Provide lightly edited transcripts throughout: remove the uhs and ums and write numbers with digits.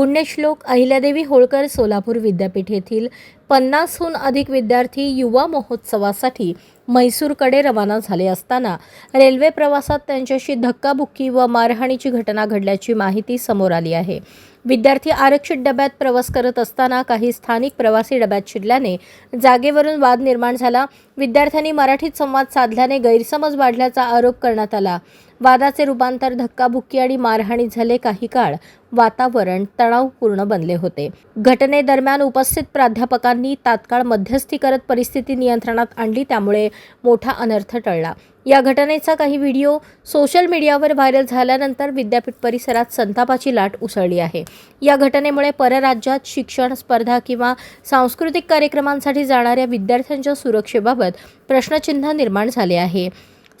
पुण्यश्लोक अहिल्यादेवी होळकर सोलापूर विद्यापीठ येथील 50हून अधिक विद्यार्थी युवा महोत्सवासाठी म्हैसूरकडे रवाना झाले असताना रेल्वे प्रवासात त्यांच्याशी धक्काबुक्की व मारहाणीची घटना घडल्याची माहिती समोर आली आहे। विद्यार्थी आरक्षित डब्यात प्रवास करत असताना काही स्थानिक प्रवासी डब्यात शिरल्याने जागेवरून वाद निर्माण झाला। विद्यार्थ्यांनी मराठीत संवाद साधल्याने गैरसमज वाढल्याचा आरोप करण्यात आला। वादाचे रूपांतर धक्काबुक्की आणि मारहाणीत झाले। काही काळ वातावरण तणावपूर्ण बनले होते। घटनेदरम्यान उपस्थित प्राध्यापकांनी तात्काळ मध्यस्थी करत परिस्थिती नियंत्रणात आणली, त्यामुळे मोठा अनर्थ टळला। या घटनेचा काही व्हिडिओ सोशल मीडियावर व्हायरल झाल्यानंतर विद्यापीठ परिसरात संतापाची लाट उसळली आहे। या घटनेमुळे परराज्यात शिक्षण स्पर्धा किंवा सांस्कृतिक कार्यक्रमांसाठी जाणाऱ्या विद्यार्थ्यांच्या सुरक्षेबाबत प्रश्नचिन्ह निर्माण झाले आहे।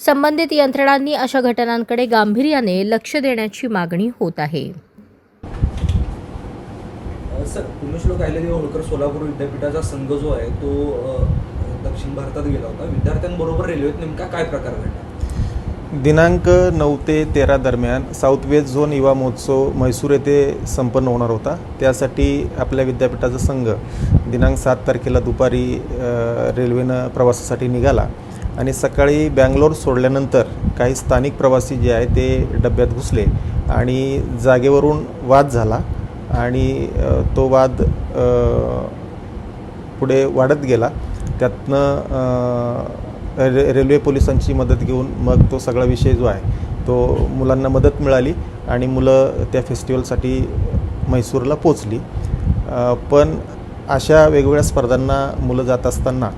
संबंधित यंत्रणांनी अशा घटनांकडे गांभीर्याने लक्ष देण्याची मागणी होत आहे। सर, पुण्यश्लोक अहिल्यादेवी होळकर सोलापूर विद्यापीठाचा संघ जो आहे तो दक्षिण भारतात गेला होता। विद्यार्थ्यांबरोबर रेल्वेत नेमका काय प्रकार घडला? दिनांक 9 ते 13 दरम्यान साऊथ वेस्ट झोन युवा महोत्सव म्हैसूर येथे संपन्न होणार होता। त्यासाठी आपल्या विद्यापीठाचा संघ दिनांक 7 तारखेला दुपारी रेल्वेनं प्रवासासाठी निघाला आणि सकाळी बँगलोर सोडल्यानंतर काही स्थानिक प्रवासी जे आहे ते डब्यात घुसले आणि जागेवरून वाद झाला आणि तो वाद पुढे वाढत गेला। त्यातनं रेल्वे पोलिसांची मदत घेऊन मग तो सगळा विषय जो आहे तो मुलांना मदत मिळाली आणि मुलं त्या फेस्टिवलसाठी म्हैसूरला पोचली। पण अशा वेगवेगळ्या स्पर्धांना मुलं जात असताना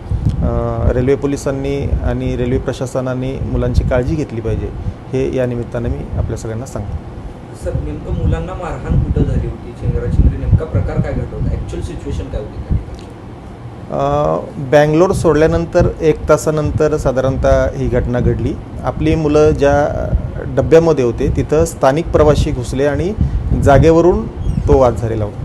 रेल्वे पोलिसांनी आणि रेल्वे प्रशासनाने मुलांची काळजी घेतली पाहिजे, हे या निमित्तानं मी आपल्या सगळ्यांना सांगतो। सर, नेमकं मुलांना मारहाण कुठं झाली होती? चेंगराचेंगरी नेमका प्रकार काय घडला होता? ॲक्च्युअल सिच्युएशन काय होती? बँगलोर सोडल्यानंतर 1 तासानंतर साधारणतः ही घटना घडली। आपली मुलं ज्या डब्यामध्ये होते तिथं स्थानिक प्रवासी घुसले आणि जागेवरून तो वाद झालेला होता।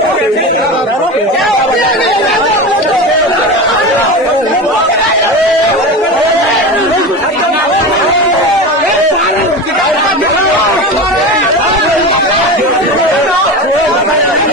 Sorry.